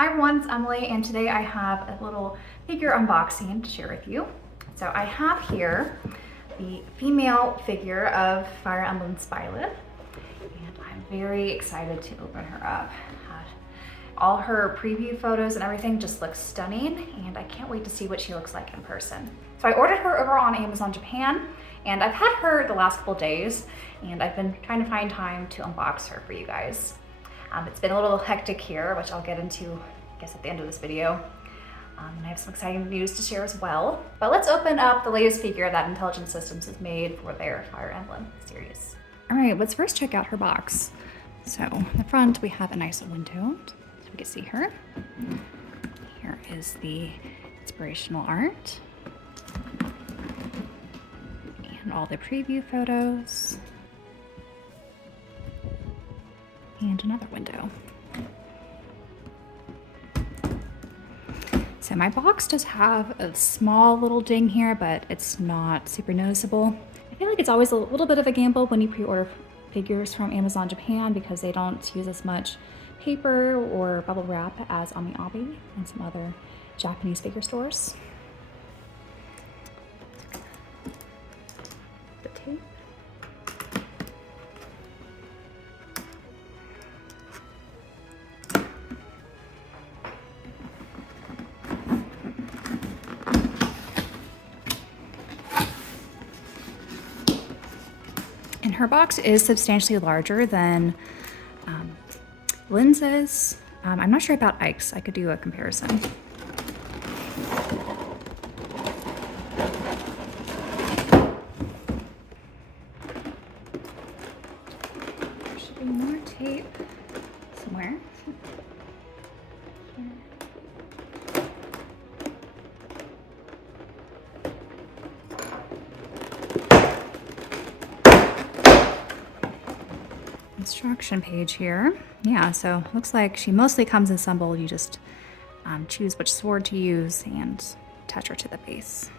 Hi everyone, it's Emily, and today I have a little figure unboxing to share with you. So I have here the female figure of Fire Emblem's Byleth, and I'm very excited to open her up. All her preview photos and everything just looks stunning, and I can't wait to see what she looks like in person. So I ordered her over on Amazon Japan, and I've had her the last couple days, and I've been trying to find time to unbox her for you guys. It's been a little hectic here, which I'll get into, I guess, at the end of this video. And I have some exciting news to share as well. But let's open up the latest figure that Intelligent Systems has made for their Fire Emblem series. All right, let's first check out her box. So in the front, we have a nice window so we can see her. Here is the inspirational art and all the preview photos. And another window. So my box does have a small little ding here, but it's not super noticeable. I feel like it's always a little bit of a gamble when you pre-order figures from Amazon Japan because they don't use as much paper or bubble wrap as Ami and some other Japanese figure stores. The tape. And her box is substantially larger than Linds's. I'm not sure about Ike's. I could do a comparison. There should be more tape somewhere. Here. Instruction page here. Yeah, so looks like she mostly comes assembled. You just choose which sword to use and attach her to the base.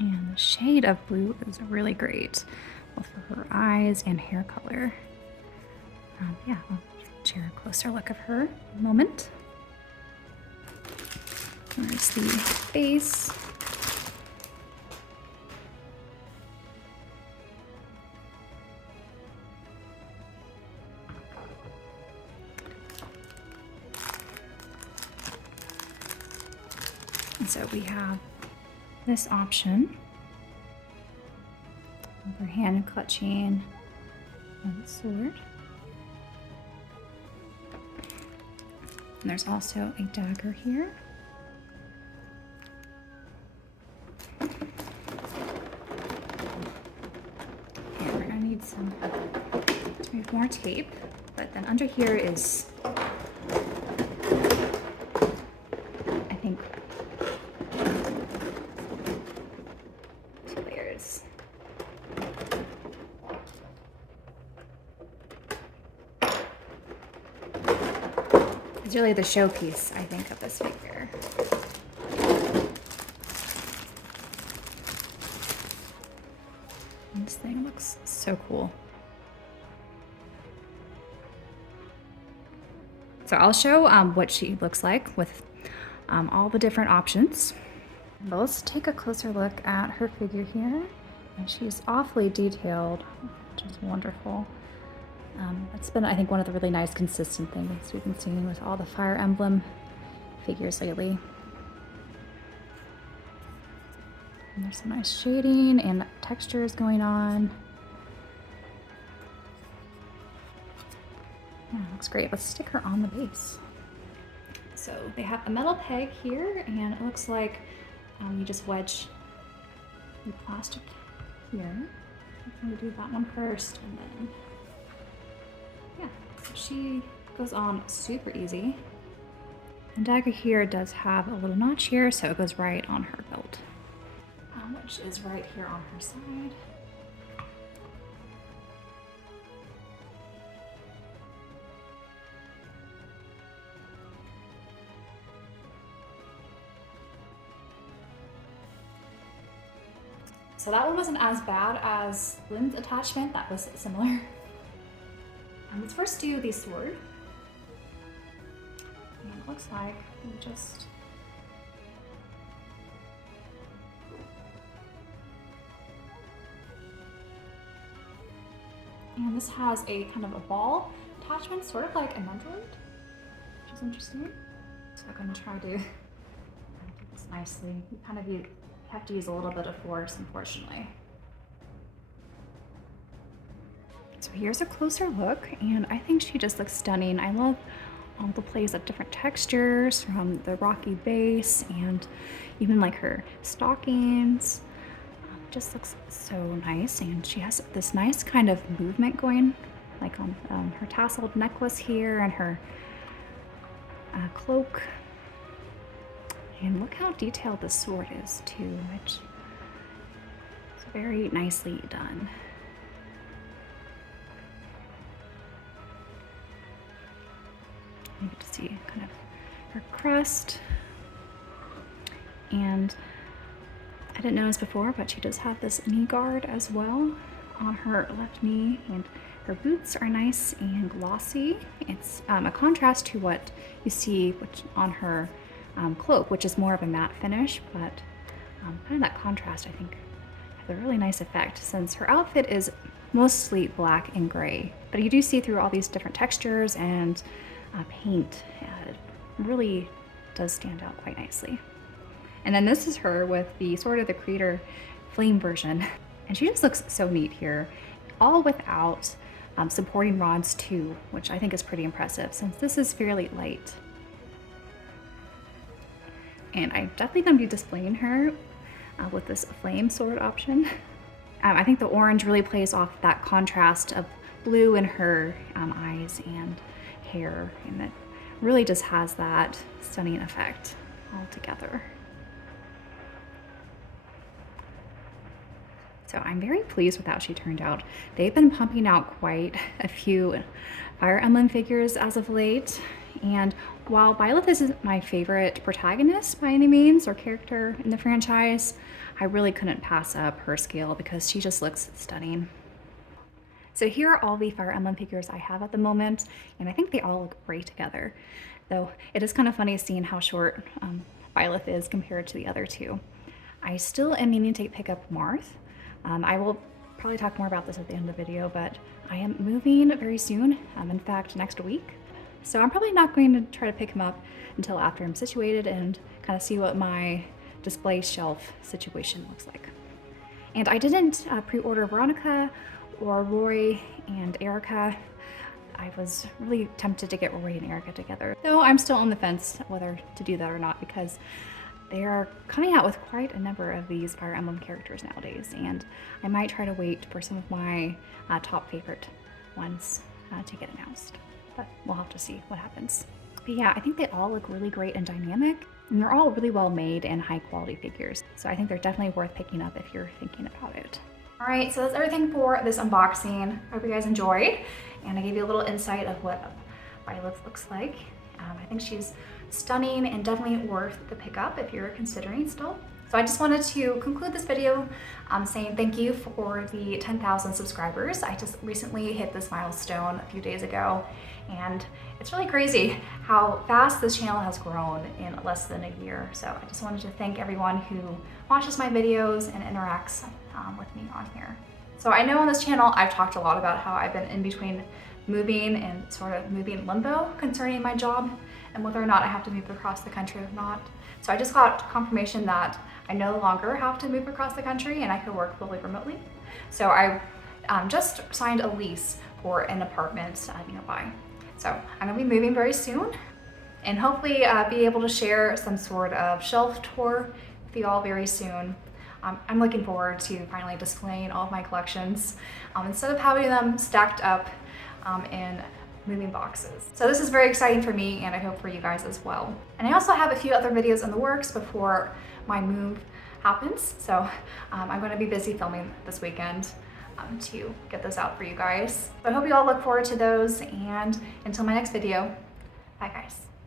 And the shade of blue is really great, both for her eyes and hair color. Yeah, I'll share a closer look of her in a moment. There's the base. And so we have this option for hand clutching of the sword. And there's also a dagger here. And we're gonna need some more tape, but then under here is, I think, it's really the showpiece, I think, of this figure. This thing looks so cool. So I'll show what she looks like with all the different options. But let's take a closer look at her figure here. And she's awfully detailed, which is wonderful. That's been, I think, one of the really nice consistent things we've been seeing with all the Fire Emblem figures lately. And there's some nice shading and textures going on. Yeah, looks great. Let's stick her on the base. So they have a metal peg here, and it looks like you just wedge the plastic here. I'm gonna do that one first, and then yeah, so she goes on super easy. The dagger here does have a little notch here, so it goes right on her belt, which is right here on her side. So that one wasn't as bad as Lynn's attachment, that was similar. Let's first do the sword. And it looks like we just and this has a kind of a ball attachment, sort of like a mandolin, which is interesting. So I'm going to try to do this nicely. You have to use a little bit of force, unfortunately. So here's a closer look, and I think she just looks stunning. I love all the plays of different textures from the rocky base and even like her stockings. Just looks so nice, and she has this nice kind of movement going, like on her tasseled necklace here and her cloak. And look how detailed the sword is too, which is very nicely done. You get to see kind of her crest. And I didn't notice before, but she does have this knee guard as well on her left knee, and her boots are nice and glossy. It's a contrast to what you see on her cloak, which is more of a matte finish, but kind of that contrast I think has a really nice effect, since her outfit is mostly black and gray, but you do see through all these different textures and paint. It really does stand out quite nicely. And then this is her with the Sword of the Creator flame version, and she just looks so neat here, all without supporting rods too, which I think is pretty impressive since this is fairly light. And I'm definitely going to be displaying her with this flame sword option. I think the orange really plays off that contrast of blue in her eyes and hair, and it really just has that stunning effect all together. So I'm very pleased with how she turned out. They've been pumping out quite a few Fire Emblem figures as of late, and while Byleth isn't my favorite protagonist by any means or character in the franchise, I really couldn't pass up her scale because she just looks stunning. So here are all the Fire Emblem figures I have at the moment, and I think they all look great together. Though it is kind of funny seeing how short Byleth is compared to the other two. I still am meaning to pick up Marth. I will probably talk more about this at the end of the video, but I am moving very soon, in fact next week. So I'm probably not going to try to pick him up until after I'm situated and kind of see what my display shelf situation looks like. And I didn't pre-order Veronica or Roy and Erica. I was really tempted to get Roy and Erica together, though I'm still on the fence whether to do that or not, because they are coming out with quite a number of these Fire Emblem characters nowadays, and I might try to wait for some of my top favorite ones to get announced. But we'll have to see what happens. But yeah, I think they all look really great and dynamic, and they're all really well made and high quality figures. So I think they're definitely worth picking up if you're thinking about it. All right, so that's everything for this unboxing. I hope you guys enjoyed, and I gave you a little insight of what Byelth looks like. I think she's stunning and definitely worth the pickup if you're considering still. So I just wanted to conclude this video saying thank you for the 10,000 subscribers. I just recently hit this milestone a few days ago, and it's really crazy how fast this channel has grown in less than a year. So I just wanted to thank everyone who watches my videos and interacts with me on here. So I know on this channel I've talked a lot about how I've been in between moving and sort of moving limbo concerning my job and whether or not I have to move across the country or not. So I just got confirmation that I no longer have to move across the country and I could work fully remotely. So I just signed a lease for an apartment nearby. So I'm gonna be moving very soon and hopefully be able to share some sort of shelf tour with you all very soon. I'm looking forward to finally displaying all of my collections instead of having them stacked up in moving boxes. So this is very exciting for me, and I hope for you guys as well. And I also have a few other videos in the works before my move happens. So I'm going to be busy filming this weekend to get those out for you guys. So I hope you all look forward to those, and until my next video, bye guys.